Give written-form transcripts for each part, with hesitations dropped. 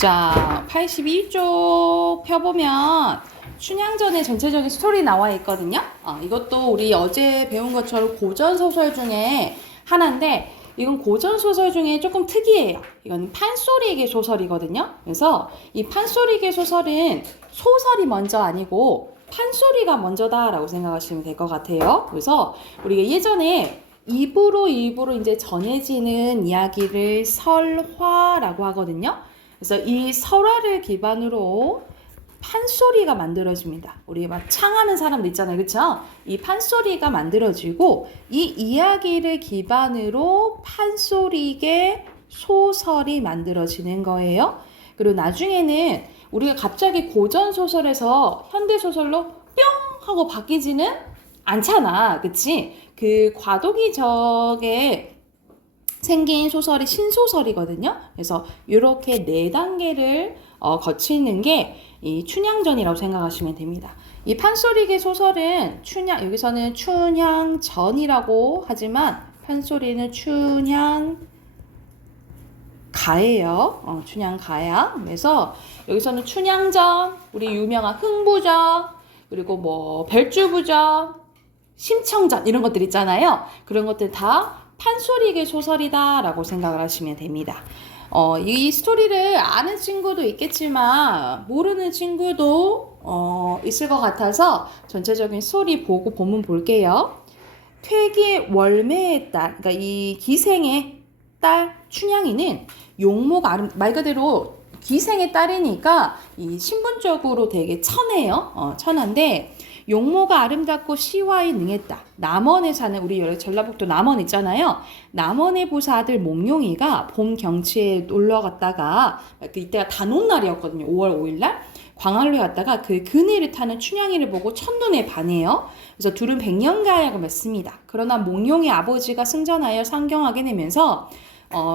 자, 81쪽 펴보면 춘향전의 전체적인 스토리 나와 있거든요. 이것도 우리 어제 배운 것처럼 고전소설 중에 하나인데, 이건 고전소설 중에 조금 특이해요. 이건 판소리계 소설이거든요. 그래서 이 판소리계 소설은 소설이 먼저 아니고 판소리가 먼저다라고 생각하시면 될 것 같아요. 그래서 우리가 예전에 입으로 이제 전해지는 이야기를 설화라고 하거든요. 그래서 이 설화를 기반으로 판소리가 만들어집니다. 우리 막 창하는 사람들 있잖아요. 그쵸? 이 판소리가 만들어지고 이 이야기를 기반으로 판소리계 소설이 만들어지는 거예요. 그리고 나중에는 우리가 갑자기 고전소설에서 현대소설로 뿅 하고 바뀌지는 않잖아. 그치? 그 과도기적에 생긴 소설이 신소설이거든요. 그래서 이렇게 4단계를 거치는 게 이 춘향전이라고 생각하시면 됩니다. 이 판소리계 소설은 여기서는 춘향전이라고 하지만 판소리는 춘향가예요. 춘향가야. 그래서 여기서는 춘향전, 우리 유명한 흥부전, 그리고 뭐 별주부전, 심청전 이런 것들 있잖아요. 그런 것들 다 판소리계 소설이다라고 생각을 하시면 됩니다. 이 스토리를 아는 친구도 있겠지만 모르는 친구도 있을 것 같아서 전체적인 스토리 보고 본문 볼게요. 퇴기의 월매의 딸, 그러니까 이 기생의 딸 춘향이는 용모가 말 그대로 기생의 딸이니까 이 신분적으로 되게 천해요. 천한데 용모가 아름답고 시화에 능했다. 남원에 사는 우리 전라북도 남원 있잖아요. 남원에 보사 아들 몽룡이가 봄 경치에 놀러 갔다가 이때가 단오날이었거든요. 5월 5일날 광안루에 갔다가 그 그네를 타는 춘향이를 보고 첫눈에 반해요. 그래서 둘은 백년가약을 맺습니다. 그러나 몽룡의 아버지가 승전하여 상경하게 되면서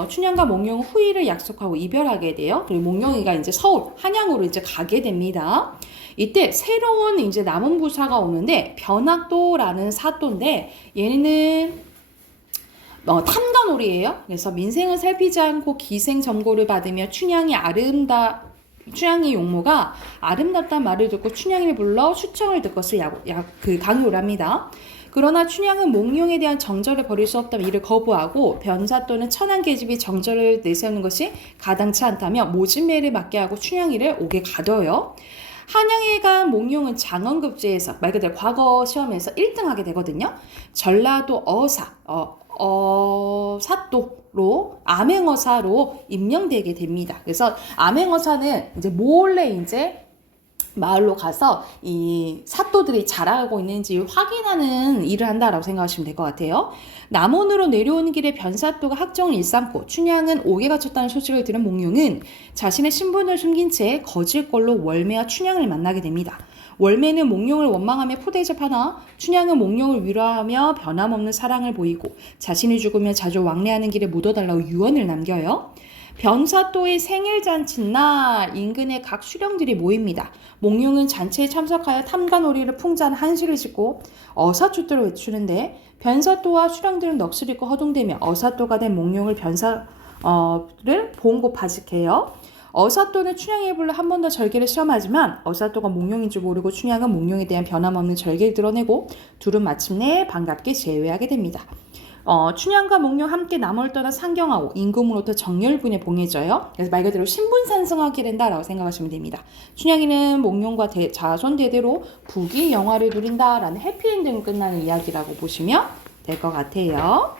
춘향과 몽룡은 후일을 약속하고 이별하게 돼요. 그리고 몽룡이가 이제 서울 한양으로 이제 가게 됩니다. 이때 새로운 이제 남원 부사가 오는데 변학도라는 사또인데 얘는 탐관오리예요. 그래서 민생을 살피지 않고 기생 점고를 받으며 춘향이 용모가 아름답다는 말을 듣고 춘향이를 불러 추청을 듣 것을 강요를 합니다. 그러나 춘향은 몽룡에 대한 정절을 버릴 수 없다며 이를 거부하고 변사또는 천한 계집이 정절을 내세우는 것이 가당치 않다며 모진매를 맞게 하고 춘향이를 옥에 가둬요. 한양에 간 몽룡은 장원급제에서 말 그대로 과거 시험에서 1등하게 되거든요. 전라도 사또로 암행어사로 임명되게 됩니다. 그래서 암행어사는 이제 몰래 이제 마을로 가서 이 사또들이 잘하고 있는지 확인하는 일을 한다라고 생각하시면 될 것 같아요. 남원으로 내려오는 길에 변사또가 학정을 일삼고 춘향은 옥에 갇혔다는 소식을 들은 몽룡은 자신의 신분을 숨긴 채 거질꼴로 월매와 춘향을 만나게 됩니다. 월매는 몽룡을 원망하며 포대접하나 춘향은 몽룡을 위로하며 변함없는 사랑을 보이고 자신이 죽으면 자주 왕래하는 길에 묻어달라고 유언을 남겨요. 변사또의 생일잔치날 인근의 각 수령들이 모입니다. 몽룡은 잔치에 참석하여 탐관오리를 풍자하는 한시를 짓고 어사초도를 외추는데 변사또와 수령들은 넋을 잃고 허둥대며 어사또가 된 몽룡을 보응고파직해요. 어사또는 춘향에 불러 한 번 더 절개를 시험하지만 어사또가 몽룡인 줄 모르고 춘향은 몽룡에 대한 변함없는 절개를 드러내고 둘은 마침내 반갑게 재회하게 됩니다. 춘향과 몽룡 함께 남원을 떠나 상경하고 임금으로부터 정열군에 봉해져요. 그래서 말 그대로 신분산성하게 된다라고 생각하시면 됩니다. 춘향이는 몽룡과 자손 대대로 부귀 영화를 누린다라는 해피엔딩으로 끝나는 이야기라고 보시면 될 것 같아요.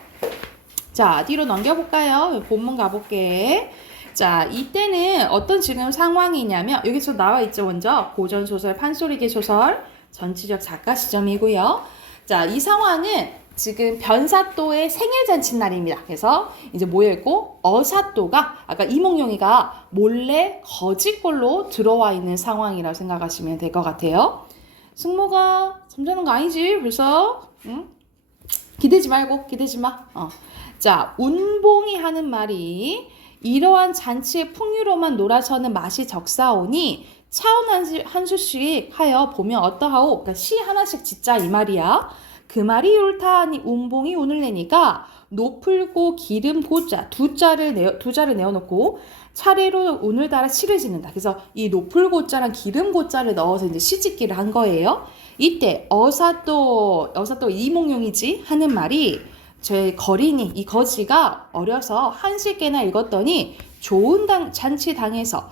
자, 뒤로 넘겨볼까요? 본문 가볼게. 자, 이때는 어떤 지금 상황이냐면 여기서 나와 있죠. 먼저 고전소설, 판소리계 소설, 전체적 작가 시점이고요. 자, 이 상황은 지금 변사또의 생일잔치날입니다. 그래서 이제 모여있고 어사또가 아까 이몽룡이가 몰래 거짓골로 들어와 있는 상황이라고 생각하시면 될 것 같아요. 승모가 잠자는 거 아니지? 벌써 응? 기대지 마. 자, 운봉이 하는 말이 이러한 잔치의 풍류로만 놀아서는 맛이 적사오니 차운 한 수씩 하여 보면 어떠하오? 그러니까 시 하나씩 짓자 이 말이야. 그 말이 옳다 하니 운봉이 운을 내니까 노풀고 기름 고자 두 자를 내어놓고 차례로 운을 따라 시를 짓는다. 그래서 이 노풀고자랑 기름 고자를 넣어서 이제 시짓기를 한 거예요. 이때 어사또 이몽룡이지 하는 말이 제 거린이 이 거지가 어려서 한식개나 읽었더니 좋은 잔치 당에서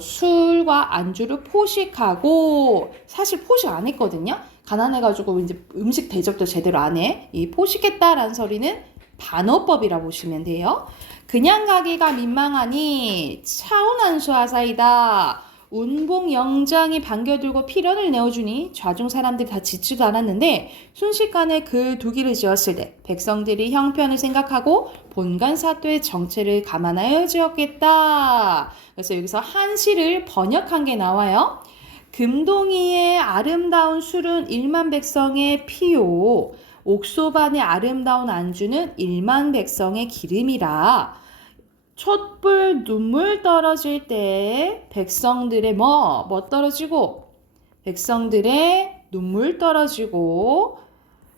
술과 안주를 포식하고 사실 포식 안 했거든요. 가난해가지고 이제 음식 대접도 제대로 안 해. 이 포식했다라는 소리는 반어법이라 보시면 돼요. 그냥 가기가 민망하니 차운안수하사이다. 운봉 영장이 반겨들고 필연을 내어주니 좌중 사람들이 다 짓지도 않았는데 순식간에 그 두기를 지었을 때 백성들이 형편을 생각하고 본관사또의 정체를 감안하여 지었겠다. 그래서 여기서 한시를 번역한 게 나와요. 금동이의 아름다운 술은 1만 백성의 피요. 옥소반의 아름다운 안주는 1만 백성의 기름이라. 촛불 눈물 떨어질 때 백성들의 뭐 떨어지고 백성들의 눈물 떨어지고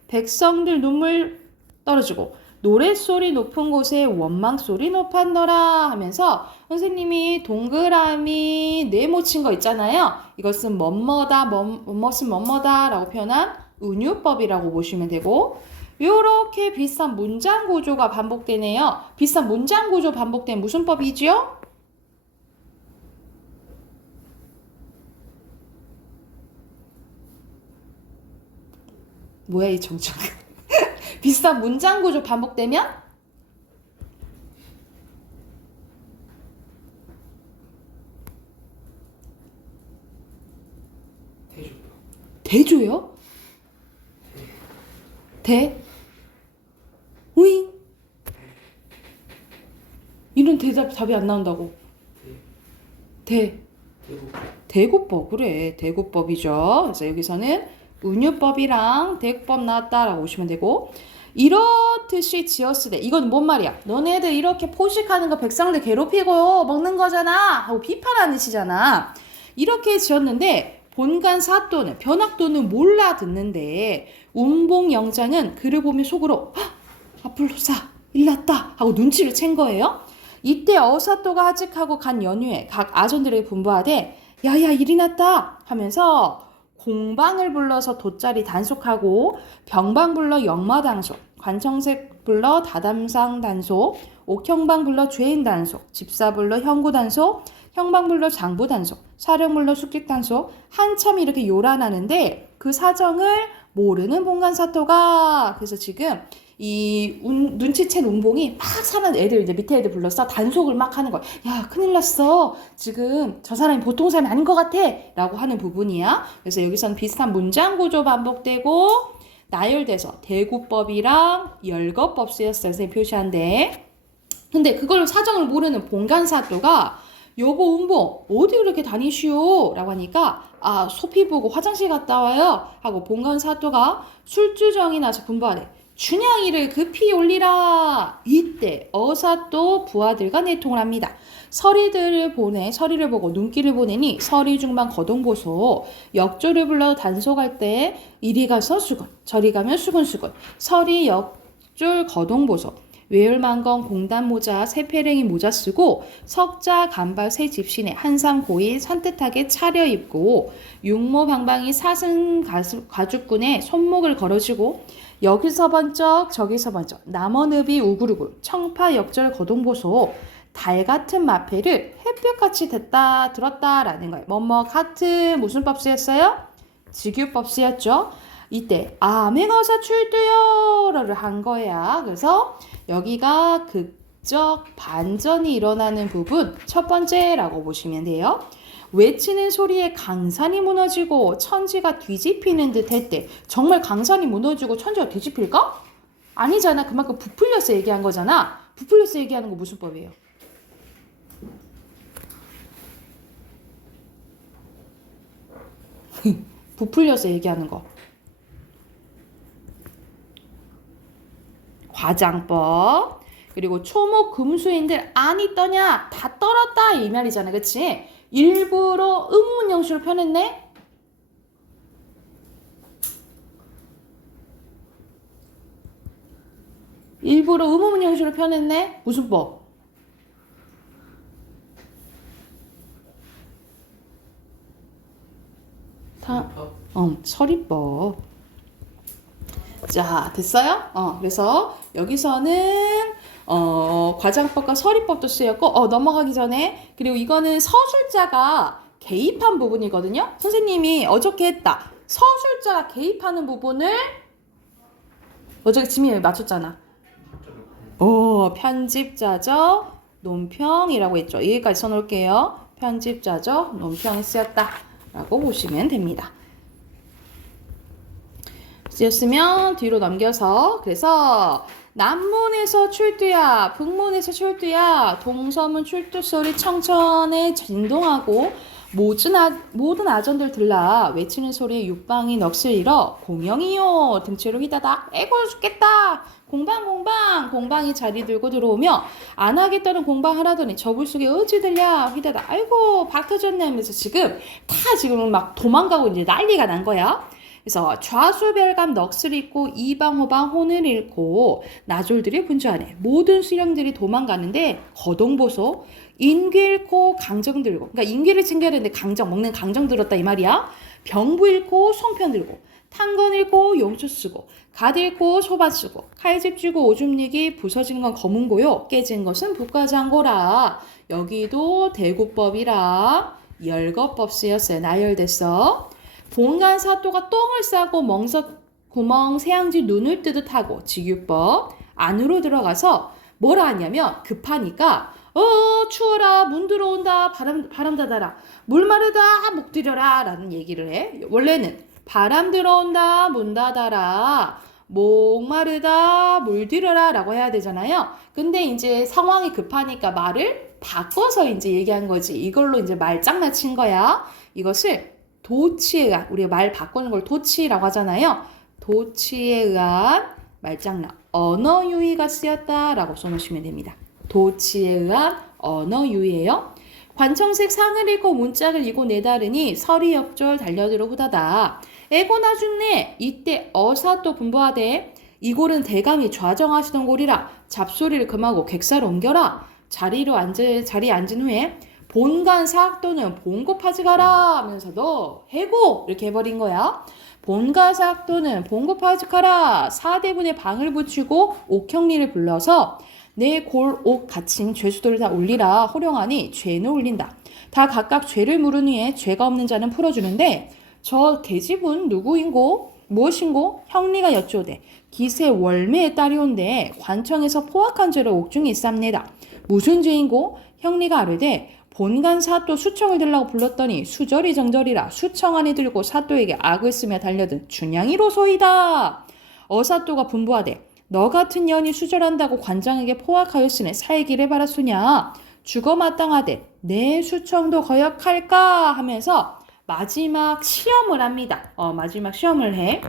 백성들 눈물 떨어지고 노랫소리 높은 곳에 원망소리 높았노라 하면서 선생님이 동그라미 네모친 거 있잖아요. 이것은 뭐뭐은 뭐뭐다 라고 표현한 은유법이라고 보시면 되고 요렇게 비슷한 문장 구조가 반복되네요. 비슷한 문장 구조 반복된 무슨 법이죠? 뭐야 이 정적. 비슷한 문장 구조 반복되면 대조요? 우잉. 이런 답이 안 나온다고. 대구법. 그래. 대구법이죠. 그래서 여기서는 은유법이랑 대구법 나왔다라고 보시면 되고 이렇듯이 지었을 때 이건 뭔 말이야? 너네들 이렇게 포식하는 거 백성들 괴롭히고 먹는 거잖아 하고 비판하는 시잖아. 이렇게 지었는데 본관 사또는 변학도는 몰라 듣는데 운봉 영장은 글을 보며 속으로 아플로사 일났다 하고 눈치를 챈 거예요. 이때 어사또가 하직하고 간 연휴에 각 아전들에게 분부하되 야야 일이 났다 하면서 공방을 불러서 돗자리 단속하고 병방 불러 역마단속, 관청색 불러 다담상 단속, 옥형방 불러 죄인 단속, 집사 불러 형구 단속, 형방 불러 장부 단속, 사령 불러 숙직 단속 한참 이렇게 요란하는데 그 사정을 모르는 본관사또가 그래서 지금 이 눈치챈 운봉이 막 사는 애들 이제 밑에 애들 불러서 단속을 막 하는 거야. 야 큰일 났어. 지금 저 사람이 보통 사람이 아닌 것 같아. 라고 하는 부분이야. 그래서 여기서는 비슷한 문장 구조 반복되고 나열돼서 대구법이랑 열거법 쓰였어요. 선생님 표시한데. 근데 그걸 사정을 모르는 본관사또가 여보 운봉 어디 그렇게 다니시오? 라고 하니까 소피 보고 화장실 갔다 와요. 하고 본관사또가 술주정이 나서 분부하래. 춘향이를 급히 올리라. 이때 어사또 부하들과 내통을 합니다. 서리를 보고 눈길을 보내니 서리 중방 거동보소 역조를 불러 단속할 때 이리 가서 수군 저리 가면 수군수군 서리 역졸 거동보소 외열만건 공단 모자 새패랭이 모자 쓰고 석자 간발 새 집신에 한상 고인 산뜻하게 차려입고 육모 방방이 사승 가죽군에 손목을 걸어주고 여기서 번쩍 저기서 번쩍 남원읍이 우글우글 청파 역절 거동보소 달 같은 마패를 햇볕같이 들었다라는 거예요. 뭐뭐 같은 무슨 법 쓰였어요? 직유법 쓰였죠. 이때 맹어사 출두요를 한 거야. 그래서 여기가 극적 반전이 일어나는 부분 첫 번째라고 보시면 돼요. 외치는 소리에 강산이 무너지고 천지가 뒤집히는 듯 할 때 정말 강산이 무너지고 천지가 뒤집힐까? 아니잖아. 그만큼 부풀려서 얘기한 거잖아. 부풀려서 얘기하는 거 무슨 법이에요? 부풀려서 얘기하는 거. 과장법. 그리고 초목 금수인들 아니 떠냐 다 떨었다 이 말이잖아. 그치? 일부러 의문형식으로 표현했네. 일부러 의문문형식으로 표현했네. 무슨 법? 서리법. 자, 됐어요? 그래서 여기서는 과장법과 서리법도 쓰였고, 넘어가기 전에, 그리고 이거는 서술자가 개입한 부분이거든요. 선생님이 어저께 했다. 서술자가 개입하는 부분을 어저께 지민이 맞췄잖아. 편집자적 논평이라고 했죠. 여기까지 써놓을게요. 편집자적 논평이 쓰였다 라고 보시면 됩니다. 쓰였으면 뒤로 넘겨서, 그래서 남문에서 출두야, 북문에서 출두야, 동서문 출두소리 청천에 진동하고 모든 아전들 들라 외치는 소리에 육방이 넋을 잃어 공영이요 등치로 휘다닥 애고 죽겠다 공방이 자리 들고 들어오며 안 하겠다는 공방하라더니 저불 속에 어찌 들냐 휘다닥 아이고 박 터졌네 하면서 지금 막 도망가고 이제 난리가 난 거야. 그래서 좌수별감 넋을 잃고 이방호방 혼을 잃고 나졸들이 분주하네. 모든 수령들이 도망가는데 거동보소 인귀 잃고 강정 들고, 그러니까 인귀를 챙겨야 되는데 먹는 강정 들었다 이 말이야. 병부 잃고 송편 들고 탄건 잃고 용초 쓰고 갓 잃고 소반 쓰고 칼집 쥐고 오줌 얘기 부서지는 건 검은고요 깨진 것은 북가장고라. 여기도 대구법이라 열거법 쓰였어요. 나열됐어. 본관 사또가 똥을 싸고 멍석 구멍 새양지 눈을 뜨듯 하고 직유법 안으로 들어가서 뭐라 하냐면 급하니까 추워라 문 들어온다 바람 닫아라 물 마르다 목 들여라 라는 얘기를 해. 원래는 바람 들어온다 문 닫아라 목 마르다 물 들여라 라고 해야 되잖아요. 근데 이제 상황이 급하니까 말을 바꿔서 이제 얘기한 거지. 이걸로 이제 말장난 친 거야. 이것을 도치에 의한, 우리가 말 바꾸는 걸 도치라고 하잖아요. 도치에 의한 말장난, 언어 유희가 쓰였다라고 써놓으시면 됩니다. 도치에 의한 언어 유희예요. 관청색 상을 읽고 문짝을 이고 내다르니 서리 옆절 달려들어 후다다. 애고나 죽네. 이때 어사또 분부하되 이골은 대감이 좌정하시던 골이라 잡소리를 금하고 객사로 옮겨라. 자리에 앉은 후에 본관 사학도는 봉고파지 가라 하면서 너 해고 이렇게 해버린 거야. 본관 사학도는 봉고파지 가라. 사대분의 방을 붙이고 옥형리를 불러서 내 골 옥 갇힌 죄수들을 다 올리라 호령하니 죄는 올린다. 다 각각 죄를 물은 후에 죄가 없는 자는 풀어주는데 저 계집은 누구인고 무엇인고 형리가 여쭈오되 기세 월매에 따리온데 관청에서 포악한 죄를 옥중에 있삼니다. 무슨 죄인고 형리가 아뢰되 본관 사또 수청을 들라고 불렀더니 수절이 정절이라 수청 안에 들고 사또에게 악을 쓰며 달려든 춘향이로소이다. 어사또가 분부하되 너 같은 년이 수절한다고 관장에게 포악하였으니 살기를 바랐소냐. 죽어 마땅하되 내 수청도 거역할까 하면서 마지막 시험을 합니다. 마지막 시험을 해.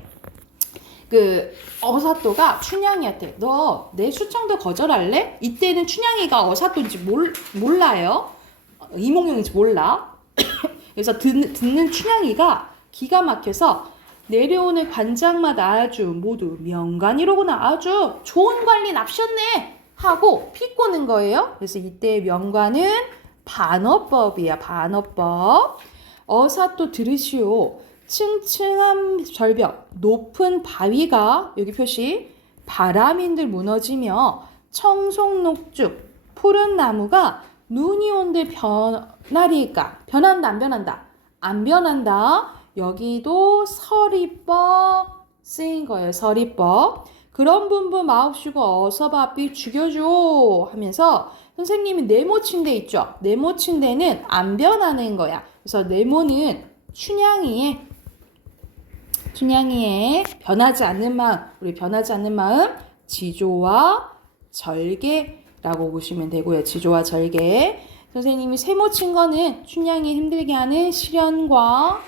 어사또가 춘향이한테 너 내 수청도 거절할래? 이때는 춘향이가 어사또인지 몰라요. 이몽룡인지 몰라. 그래서 듣는 춘향이가 기가 막혀서 내려오는 관장마다 아주 모두 명관이로구나. 아주 좋은 관리 납셨네 하고 비꼬는 거예요. 그래서 이때 명관은 반어법이야. 반어법. 어사또 들으시오. 층층한 절벽 높은 바위가 여기 표시 바람인들 무너지며 청송녹죽 푸른 나무가 눈이 온데 변하리까. 변한다 안 변한다? 안 변한다. 여기도 서리법 쓰인 거예요. 서리법. 그런 분부 마옵시고 어서 바삐 죽여줘 하면서 선생님이 네모친데 있죠. 네모친데는 안 변하는 거야. 그래서 네모는 춘향이의 변하지 않는 마음, 우리 변하지 않는 마음 지조와 절개라고 보시면 되고요. 지조와 절개. 선생님이 세모친 거는 춘향이 힘들게 하는 시련과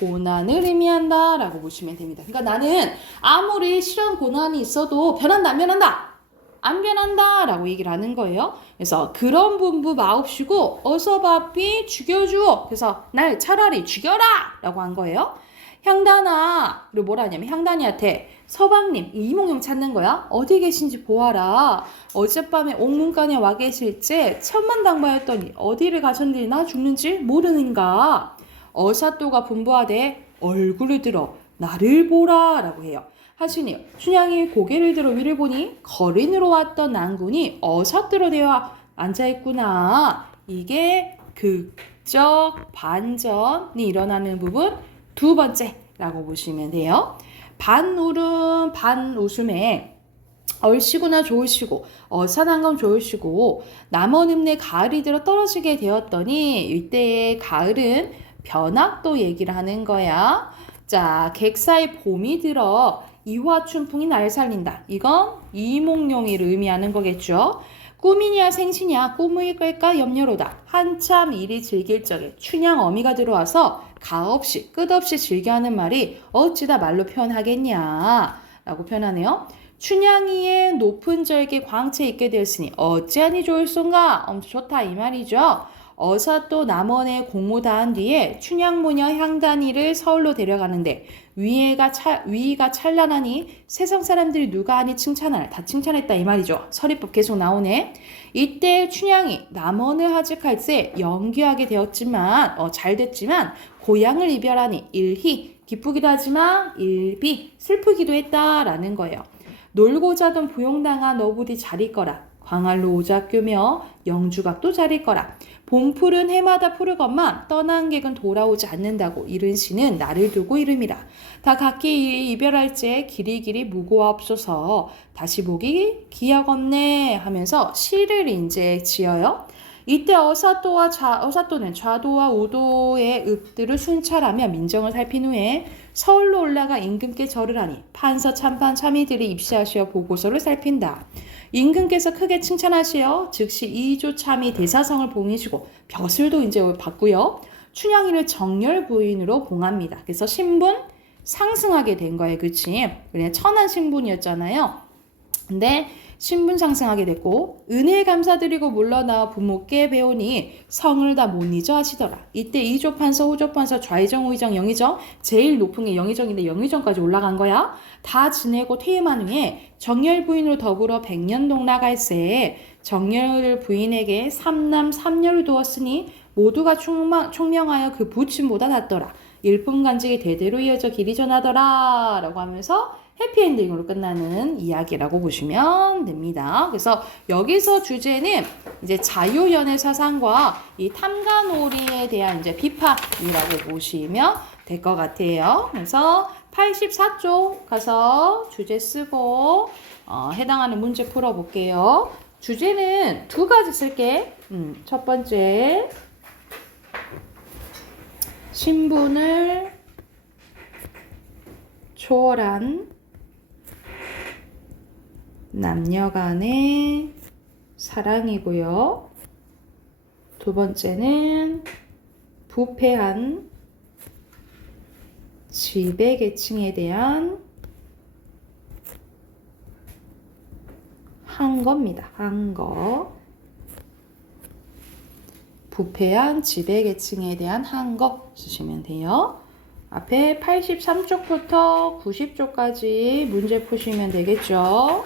고난을 의미한다 라고 보시면 됩니다. 그러니까 나는 아무리 시련 고난이 있어도 변한다 안 변한다? 안 변한다 라고 얘기를 하는 거예요. 그래서 그런 분부 마옵시고 어서 바삐 죽여주오. 그래서 날 차라리 죽여라 라고 한 거예요. 향단아, 그리고 뭐라 하냐면 향단이한테 서방님, 이몽룡 찾는 거야? 어디 계신지 보아라. 어젯밤에 옥문간에 와 계실지 천만당부하였더니 어디를 가셨는지 나 죽는지 모르는가. 어사또가 분부하되 얼굴을 들어 나를 보라 라고 해요. 하시니 춘향이 고개를 들어 위를 보니 거린으로 왔던 난군이 어사또로 되어 앉아있구나. 이게 극적 반전이 일어나는 부분 두 번째라고 보시면 돼요. 반울음 반웃음에 얼씨구나 좋으시고 어산한검 좋으시고 남원읍내 가을이 들어 떨어지게 되었더니 이때의 가을은 변학도 얘기를 하는 거야. 자, 객사의 봄이 들어 이화춘풍이 날 살린다. 이건 이몽룡이를 의미하는 거겠죠. 꿈이냐 생시냐 꿈의 걸까 염려로다. 한참 일이 즐길 적에 춘향 어미가 들어와서 가없이 끝없이 즐겨하는 말이 어찌다 말로 표현하겠냐 라고 표현하네요. 춘향이의 높은 절개 광채에 있게 되었으니 어찌하니 좋을쏜가. 엄청 좋다 이 말이죠. 어사또 남원에 공모 다한 뒤에 춘향모녀 향단이를 서울로 데려가는데 위의가 찬란하니 세상 사람들이 누가 하니 칭찬하나 다 칭찬했다 이 말이죠. 서리법 계속 나오네. 이때 춘향이 남원을 하직할 때 연기하게 되었지만 잘 됐지만 고향을 이별하니 일희 기쁘기도 하지만 일비 슬프기도 했다라는 거예요. 놀고 자던 부용당한 너부디 잘 있거라. 광활로 오작교며 영주각도 잘 있거라. 봄풀은 해마다 푸르건만 떠난 객은 돌아오지 않는다고 이른 시는 나를 두고 이름이라. 다 각기 이별할 때 길이길이 무고하옵소서. 다시 보기 기약 없네 하면서 시를 이제 지어요. 이때 어사또는 좌도와 우도의 읍들을 순찰하며 민정을 살핀 후에 서울로 올라가 임금께 절을 하니 판서 참판 참의들이 입시하시어 보고서를 살핀다. 임금께서 크게 칭찬하시어 즉시 이조 참의 대사성을 봉이시고 벼슬도 이제 받고요. 춘향이를 정열 부인으로 봉합니다. 그래서 신분 상승하게 된 거예요. 그치? 그냥 천한 신분이었잖아요. 근데 신분 상승하게 됐고 은혜 감사드리고 물러나와 부모께 배우니 성을 다 못 잊어 하시더라. 이때 이조판서, 호조판서, 좌의정, 우의정, 영의정 제일 높은 게 영의정인데 영의정까지 올라간 거야. 다 지내고 퇴임한 후에 정열 부인으로 더불어 백년동 나갈새 정열 부인에게 삼남 삼녀를 두었으니 모두가 총명하여 그 부친보다 낫더라. 일품간직이 대대로 이어져 길이 전하더라 라고 하면서 해피엔딩으로 끝나는 이야기라고 보시면 됩니다. 그래서 여기서 주제는 이제 자유연애 사상과 이 탐관오리에 대한 이제 비판이라고 보시면 될 것 같아요. 그래서 84쪽 가서 주제 쓰고 해당하는 문제 풀어볼게요. 주제는 두 가지 쓸게. 첫 번째, 신분을 초월한 남녀 간의 사랑이고요. 두 번째는 부패한 지배계층에 대한 항거입니다. 항거. 부패한 지배계층에 대한 항거 쓰시면 돼요. 앞에 83쪽부터 90쪽까지 문제 푸시면 되겠죠.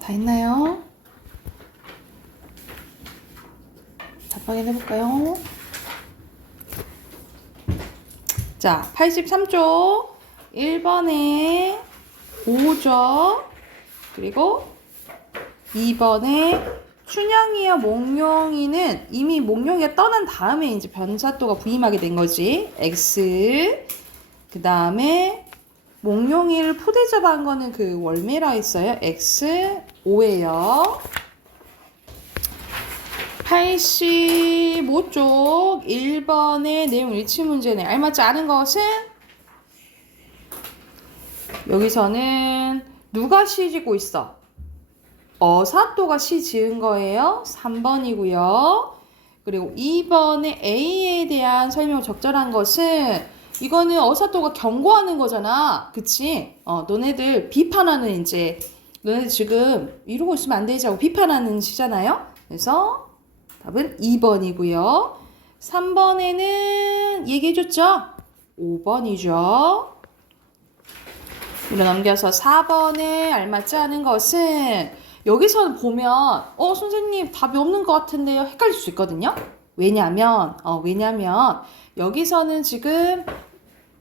다 했나요? 답 확인해볼까요? 자, 83쪽 1번에 5죠. 그리고 2번에 춘향이와 몽룡이는 이미 몽룡이가 떠난 다음에 이제 변사또가 부임하게 된 거지. X. 그 다음에 몽룡이를 푸대접한 거는 그 월매라 했어요. X. 5예요. 85쪽 1번의 내용 일치 문제네. 알맞지 않은 것은 여기서는 누가 시 지고 있어? 어사또가 시 지은 거예요. 3번이고요. 그리고 2번의 A에 대한 설명 적절한 것은 이거는 어사또가 경고하는 거잖아. 그치? 너네들 비판하는 이제 너네 지금 이러고 있으면 안 되지 하고 비판하는 시잖아요. 그래서 답은 2번이고요. 3번에는 얘기해줬죠? 5번이죠. 위로 넘겨서 4번에 알맞지 않은 것은 여기서 보면 선생님 답이 없는 것 같은데요. 헷갈릴 수 있거든요. 왜냐면 여기서는 지금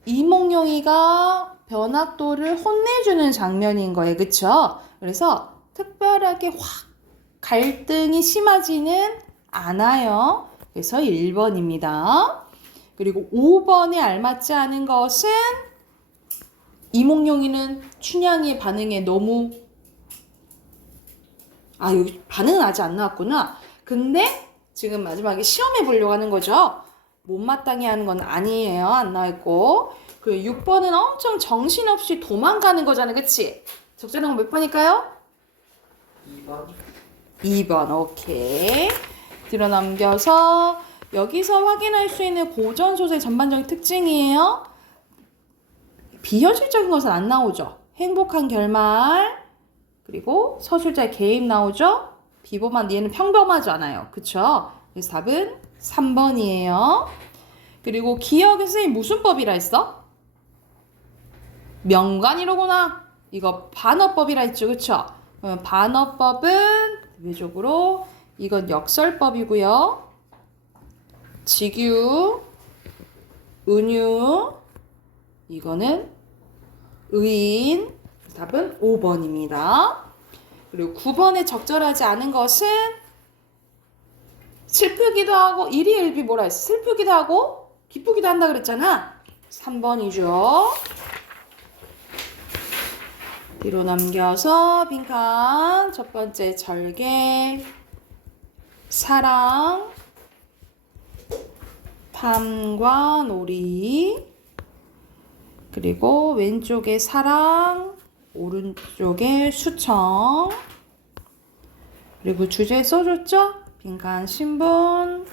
이몽룡이가 변학도를 혼내주는 장면인 거예요. 그쵸? 그래서 특별하게 확 갈등이 심하지는 않아요. 그래서 1번입니다. 그리고 5번에 알맞지 않은 것은 이몽룡이는 춘향의 반응에 너무 여기 반응은 아직 안 나왔구나. 근데 지금 마지막에 시험해 보려고 하는 거죠. 못마땅해 하는 건 아니에요. 안 나와있고. 그 6번은 엄청 정신없이 도망가는 거잖아. 그치? 적절한 건 몇 번일까요? 2번. 2번. 오케이. 뒤로 넘겨서 여기서 확인할 수 있는 고전소설의 전반적인 특징이에요. 비현실적인 것은 안 나오죠. 행복한 결말, 그리고 서술자의 개입 나오죠. 비범한 얘는 평범하지 않아요. 그쵸? 그래서 답은 3번이에요. 그리고 기억은 선생님 무슨 법이라 했어? 명관이로구나. 이거 반어법이라 했죠. 그쵸? 반어법은 대외적으로 이건 역설법이고요. 직유, 은유, 이거는 의인. 답은 5번입니다. 그리고 9번에 적절하지 않은 것은 슬프기도 하고 일희일비 뭐라 했어? 슬프기도 하고 기쁘기도 한다 그랬잖아. 3번이죠. 뒤로 넘겨서 빈칸 첫 번째 절개, 사랑, 탐과 놀이, 그리고 왼쪽에 사랑, 오른쪽에 수청, 그리고 주제 써줬죠? 빈칸 신분,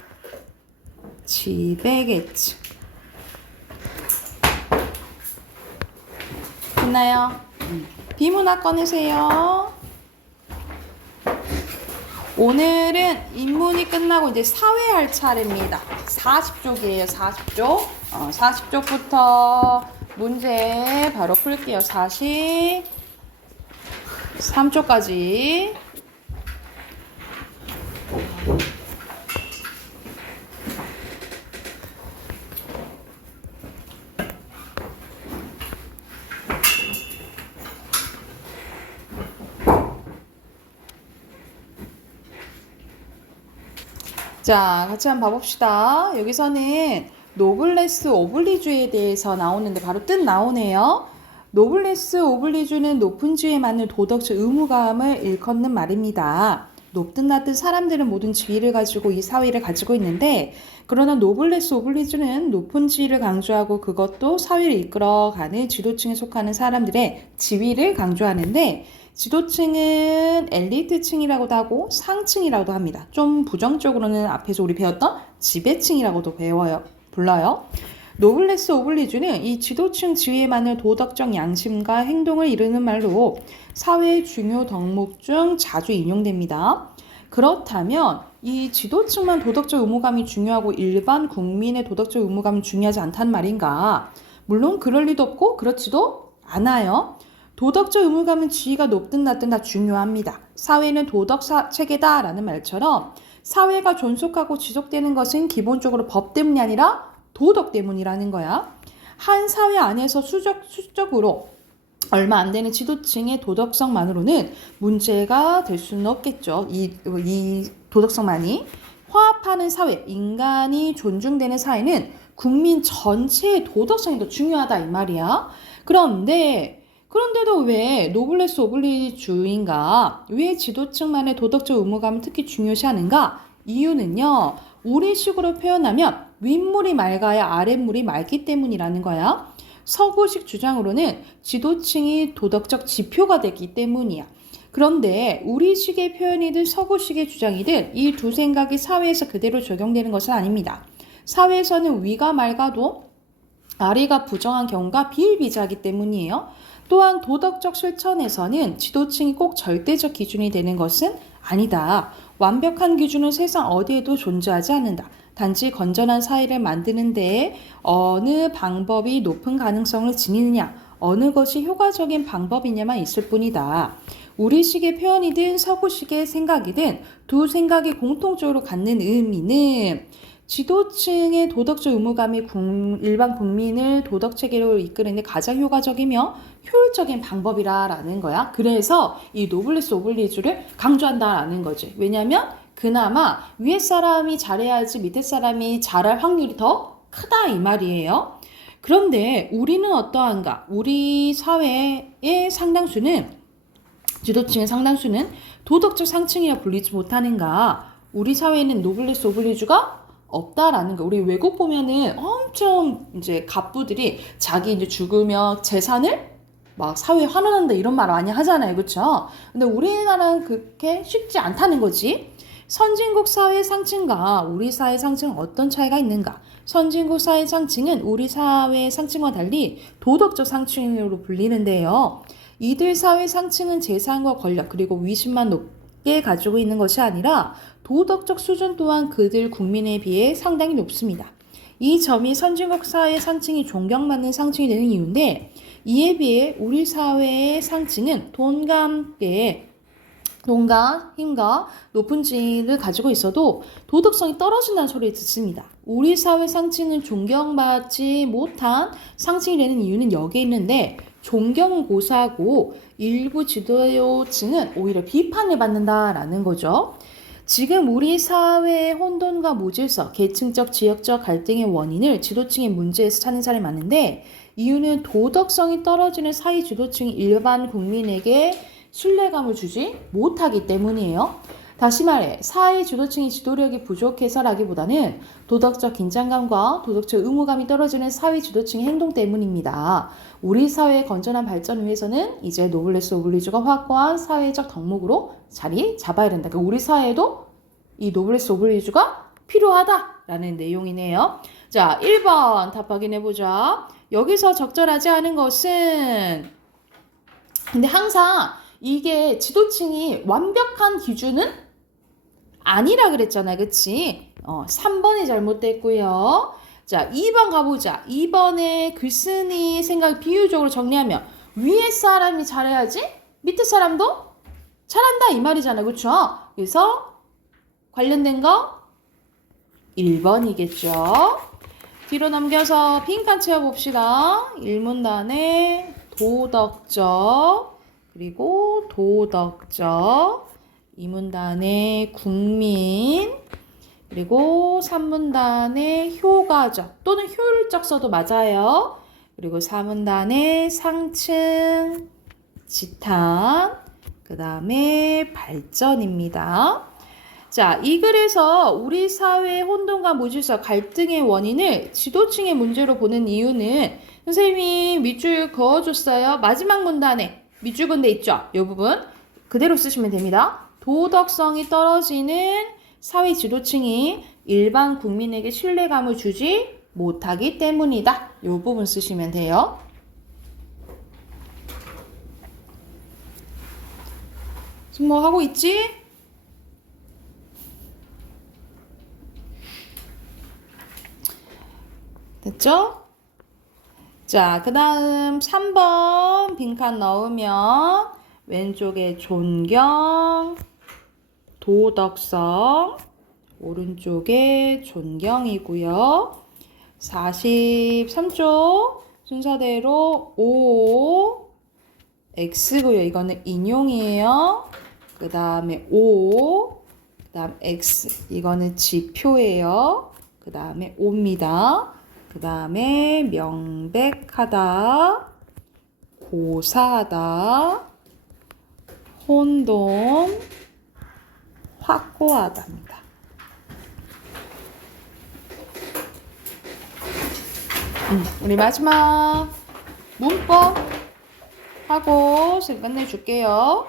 지배계층. 됐나요? 비문학 꺼내세요. 오늘은 인문이 끝나고 이제 사회 할 차례입니다. 40쪽이에요. 40쪽. 40쪽부터 문제 바로 풀게요. 43쪽까지. 자, 같이 한번 봐봅시다. 여기서는 노블레스 오블리주에 대해서 나오는데 바로 뜻 나오네요. 노블레스 오블리주는 높은 지위에 맞는 도덕적 의무감을 일컫는 말입니다. 높든 낮든 사람들은 모든 지위를 가지고 이 사회를 가지고 있는데, 그러나 노블레스 오블리주는 높은 지위를 강조하고 그것도 사회를 이끌어가는 지도층에 속하는 사람들의 지위를 강조하는데, 지도층은 엘리트층이라고도 하고 상층이라고도 합니다. 좀 부정적으로는 앞에서 우리 배웠던 지배층이라고도 불러요. 노블레스 오블리주는 이 지도층 지위에 맞는 도덕적 양심과 행동을 이루는 말로 사회의 중요 덕목 중 자주 인용됩니다. 그렇다면 이 지도층만 도덕적 의무감이 중요하고 일반 국민의 도덕적 의무감이 중요하지 않다는 말인가? 물론 그럴 리도 없고 그렇지도 않아요. 도덕적 의무감은 지위가 높든 낮든 다 중요합니다. 사회는 도덕 체계다라는 말처럼 사회가 존속하고 지속되는 것은 기본적으로 법 때문이 아니라 도덕 때문이라는 거야. 한 사회 안에서 수적으로 얼마 안 되는 지도층의 도덕성만으로는 문제가 될 수는 없겠죠. 이 도덕성만이. 화합하는 사회, 인간이 존중되는 사회는 국민 전체의 도덕성이 더 중요하다 이 말이야. 그런데도 왜 노블레스 오블리주인가? 왜 지도층만의 도덕적 의무감을 특히 중요시하는가? 이유는요. 우리식으로 표현하면 윗물이 맑아야 아랫물이 맑기 때문이라는 거야. 서구식 주장으로는 지도층이 도덕적 지표가 되기 때문이야. 그런데 우리식의 표현이든 서구식의 주장이든 이 두 생각이 사회에서 그대로 적용되는 것은 아닙니다. 사회에서는 위가 맑아도 아래가 부정한 경우가 비일비재하기 때문이에요. 또한 도덕적 실천에서는 지도층이 꼭 절대적 기준이 되는 것은 아니다. 완벽한 기준은 세상 어디에도 존재하지 않는다. 단지 건전한 사회를 만드는 데에 어느 방법이 높은 가능성을 지니느냐, 어느 것이 효과적인 방법이냐만 있을 뿐이다. 우리식의 표현이든 서구식의 생각이든 두 생각이 공통적으로 갖는 의미는 지도층의 도덕적 의무감이 일반 국민을 도덕 체계로 이끄는 데 가장 효과적이며 효율적인 방법이라는 거야. 그래서 이 노블레스 오블리주를 강조한다라는 거지. 왜냐하면 그나마 위에 사람이 잘해야지 밑에 사람이 잘할 확률이 더 크다 이 말이에요. 그런데 우리는 어떠한가? 우리 사회의 상당수는 지도층의 상당수는 도덕적 상층이라 불리지 못하는가? 우리 사회에는 노블레스 오블리주가 없다라는 거. 우리 외국 보면은 엄청 이제 갑부들이 자기 이제 죽으면 재산을 막 사회에 환원한다 이런 말 많이 하잖아요. 그렇죠? 근데 우리나라는 그렇게 쉽지 않다는 거지. 선진국 사회 상층과 우리 사회 상층은 어떤 차이가 있는가? 선진국 사회 상층은 우리 사회 상층과 달리 도덕적 상층으로 불리는데요. 이들 사회 상층은 재산과 권력 그리고 위신만 높게 가지고 있는 것이 아니라 도덕적 수준 또한 그들 국민에 비해 상당히 높습니다. 이 점이 선진국 사회 상층이 존경받는 상층이 되는 이유인데 이에 비해 우리 사회의 상층은 돈과 힘과 높은 지위를 가지고 있어도 도덕성이 떨어진다는 소리를 듣습니다. 우리 사회 상층은 존경받지 못한 상층이 되는 이유는 여기에 있는데 존경은 고사하고 일부 지도층은 오히려 비판을 받는다라는 거죠. 지금 우리 사회의 혼돈과 무질서, 계층적, 지역적 갈등의 원인을 지도층의 문제에서 찾는 사람이 많은데 이유는 도덕성이 떨어지는 사회 지도층이 일반 국민에게 신뢰감을 주지 못하기 때문이에요. 다시 말해 사회 지도층이 지도력이 부족해서라기보다는 도덕적 긴장감과 도덕적 의무감이 떨어지는 사회 지도층의 행동 때문입니다. 우리 사회의 건전한 발전을 위해서는 이제 노블레스 오블리주가 확고한 사회적 덕목으로 자리 잡아야 된다. 그러니까 우리 사회에도 이 노블레스 오블리주가 필요하다라는 내용이네요. 자, 1번 답 확인해보자. 여기서 적절하지 않은 것은 근데 항상 이게 지도층이 완벽한 기준은 아니라 그랬잖아. 그치? 3번이 잘못됐고요. 자, 2번 가보자. 2번에 글쓴이 생각 비유적으로 정리하면 위에 사람이 잘해야지 밑에 사람도 잘한다 이 말이잖아. 그쵸? 그래서 관련된 거 1번이겠죠. 뒤로 넘겨서 빈칸 채워봅시다. 1문단에 도덕적 그리고 도덕적 2문단에 국민 그리고 3문단에 효과적 또는 효율적 써도 맞아요. 그리고 4문단에 상층, 지탄, 그 다음에 발전입니다. 자, 이 글에서 우리 사회의 혼돈과 무질서, 갈등의 원인을 지도층의 문제로 보는 이유는 선생님이 밑줄 그어줬어요. 마지막 문단에 밑줄 그은 데 있죠? 이 부분 그대로 쓰시면 됩니다. 도덕성이 떨어지는 사회 지도층이 일반 국민에게 신뢰감을 주지 못하기 때문이다. 이 부분 쓰시면 돼요. 지금 뭐 하고 있지? 됐죠? 자, 그 다음 3번 빈칸 넣으면 왼쪽에 존경, 도덕성, 오른쪽에 존경이고요. 43쪽 순서대로 O, X고요. 이거는 인용이에요. 그 다음에 O, 그 다음 X, 이거는 지표예요. 그 다음에 O입니다. 그 다음에 명백하다, 고사하다, 혼돈, 확고하답니다. 우리 마지막 문법 하고 끝내줄게요.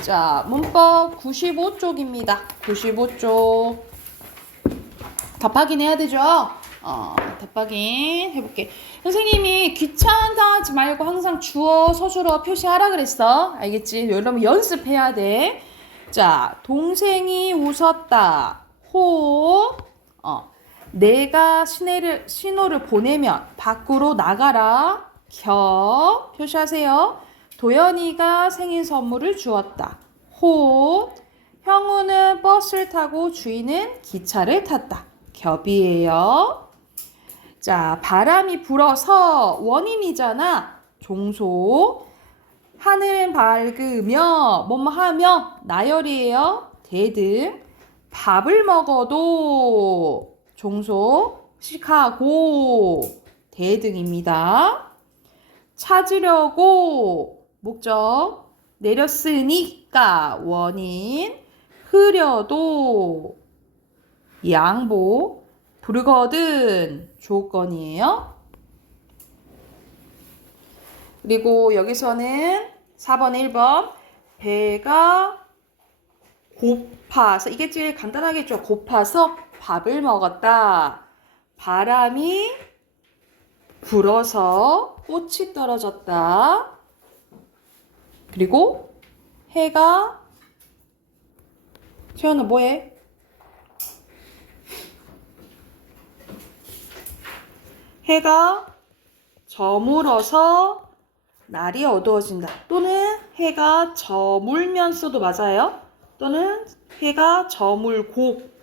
자, 문법 95쪽입니다. 95쪽 답 확인해야 되죠? 답박인 해볼게. 선생님이 귀찮다 하지 말고 항상 주어, 서술어 표시하라 그랬어. 알겠지? 여러분 연습해야 돼. 자, 동생이 웃었다. 호. 내가 신호를 보내면 밖으로 나가라. 겨. 표시하세요. 도연이가 생일 선물을 주었다. 호. 형우는 버스를 타고 주인은 기차를 탔다. 겹이에요. 자, 바람이 불어서 원인이잖아. 종소. 하늘은 밝으며 뭐뭐 하며 나열이에요. 대등. 밥을 먹어도 종소. 식하고 대등입니다. 찾으려고 목적. 내렸으니까 원인. 흐려도 양보. 부르거든 조건이에요. 그리고 여기서는 4번, 1번 배가 고파서 이게 제일 간단하겠죠. 고파서 밥을 먹었다. 바람이 불어서 꽃이 떨어졌다. 그리고 해가 채연아 뭐해? 해가 저물어서 날이 어두워진다. 또는 해가 저물면 써도 맞아요. 또는 해가 저물고.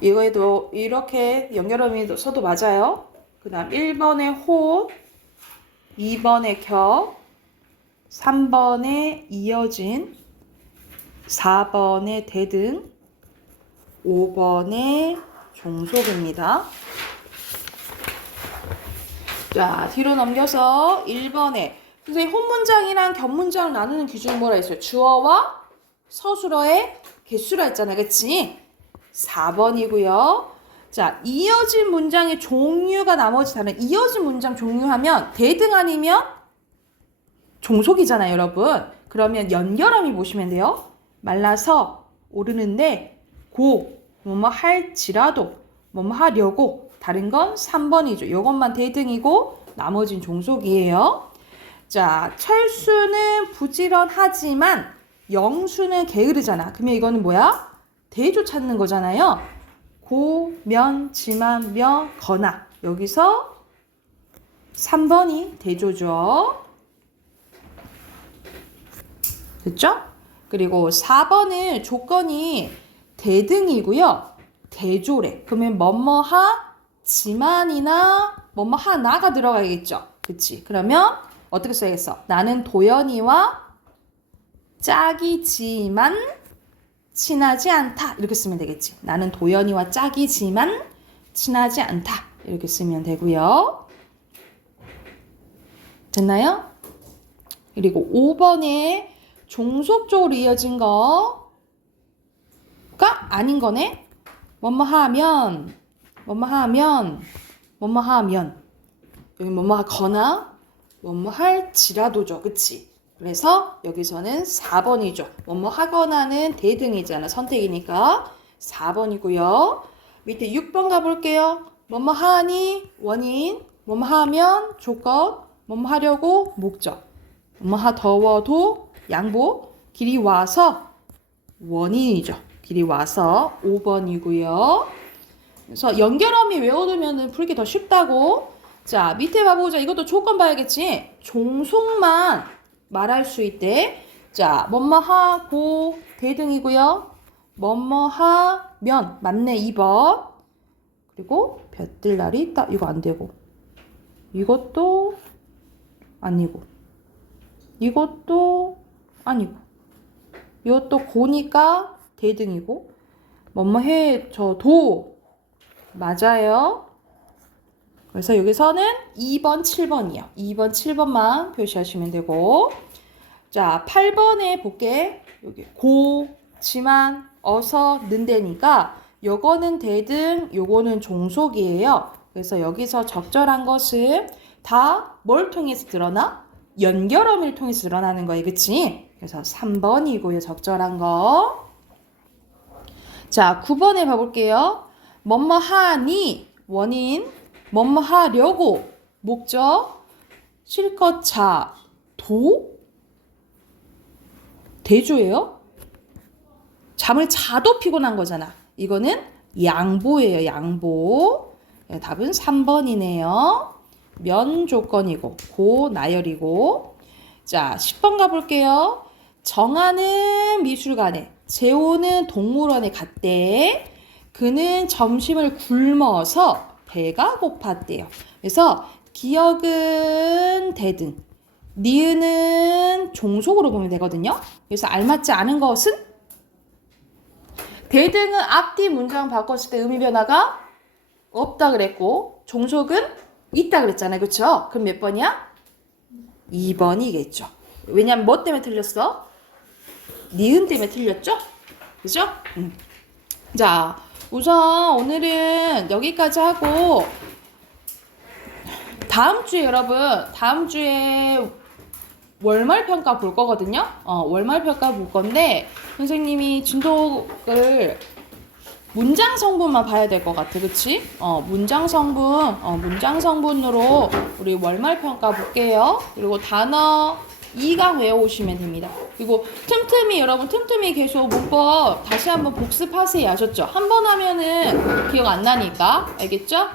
이거에도 이렇게 연결음이 써도 맞아요. 그 다음 1번에 호, 2번에 겨, 3번에 이어진, 4번에 대등, 5번에 종속입니다. 자, 뒤로 넘겨서 1번에 선생님 혼문장이랑 겹문장 나누는 기준이 뭐라 했어요? 주어와 서술어의 개수라 했잖아요. 그치? 4번이고요. 자, 이어진 문장의 종류가 나머지 다른 이어진 문장 종류하면 대등 아니면 종속이잖아요, 여러분. 그러면 연결함이 보시면 돼요. 말라서 오르는데 고, 뭐뭐 할지라도, 뭐뭐 하려고. 다른 건 3번이죠. 이것만 대등이고 나머진 종속이에요. 자, 철수는 부지런하지만 영수는 게으르잖아. 그러면 이거는 뭐야? 대조 찾는 거잖아요. 고, 면, 지만, 며, 거나. 여기서 3번이 대조죠. 됐죠? 그리고 4번은 조건이 대등이고요. 대조래. 그러면 뭐뭐하, 지만이나 뭐뭐하나가 들어가야겠죠. 그치? 그러면 어떻게 써야겠어? 나는 도연이와 짝이지만 친하지 않다. 이렇게 쓰면 되겠지. 나는 도연이와 짝이지만 친하지 않다. 이렇게 쓰면 되고요. 됐나요? 그리고 5번에 종속적으로 이어진 거가 아닌 거네. 뭐뭐 하면, 뭐뭐 하면, 뭐뭐 하면. 여기 뭐뭐 하거나, 뭐뭐 할지라도죠. 그치? 그래서 여기서는 4번이죠. 뭐뭐 하거나는 대등이잖아. 선택이니까 4번이고요. 밑에 6번 가볼게요. 뭐뭐 하니 원인, 뭐뭐 하면 조건, 뭐뭐 하려고 목적. 뭐뭐 하 더워도 양보, 길이 와서 원인이죠. 길이 와서 5번이고요. 그래서 연결함이 외워두면 풀기 더 쉽다고. 자, 밑에 봐보자. 이것도 조건 봐야겠지? 종속만 말할 수 있대. 자, 뭐뭐 하고 대등이고요. 뭐뭐 하면 맞네 2번. 그리고 볕들 날이 있다. 이거 안 되고. 이것도 아니고. 이것도 아니고. 이것도 고니까 대등이고. 뭐뭐 해 저 도 맞아요. 그래서 여기서는 2번, 7번이요. 2번, 7번만 표시하시면 되고. 자, 8번에 볼게. 여기 고, 지만, 어서, 는데니까 요거는 대등, 요거는 종속이에요. 그래서 여기서 적절한 것은 다 뭘 통해서 드러나? 연결어미를 통해서 드러나는 거예요. 그치? 그래서 3번이고요. 적절한 거. 자, 9번에 봐볼게요. 뭐뭐 하니 원인, 뭐뭐 하려고 목적, 실컷 자, 도? 대조예요? 잠을 자도 피곤한 거잖아. 이거는 양보예요. 양보. 네, 답은 3번이네요. 면 조건이고 고 나열이고. 자, 10번 가볼게요. 정아는 미술관에, 재호는 동물원에 갔대. 그는 점심을 굶어서 배가 고팠대요. 그래서 기억은 대등, 니은은 종속으로 보면 되거든요. 그래서 알맞지 않은 것은 대등은 앞뒤 문장 바꿨을 때 의미 변화가 없다 그랬고 종속은 있다 그랬잖아요. 그렇죠? 그럼 몇 번이야? 2번이겠죠. 왜냐면 뭐 때문에 틀렸어? 니은 때문에 틀렸죠? 그죠? 자, 우선 오늘은 여기까지 하고 다음 주에 여러분, 다음 주에 월말 평가 볼 거거든요. 월말 평가 볼 건데 선생님이 진도를 문장 성분만 봐야 될 것 같아, 그치? 문장 성분으로 우리 월말 평가 볼게요. 그리고 단어 2강 외워오시면 됩니다. 그리고 틈틈이 여러분 틈틈이 계속 문법 다시 한번 복습하세요. 아셨죠? 한 번 하면은 기억 안 나니까 알겠죠?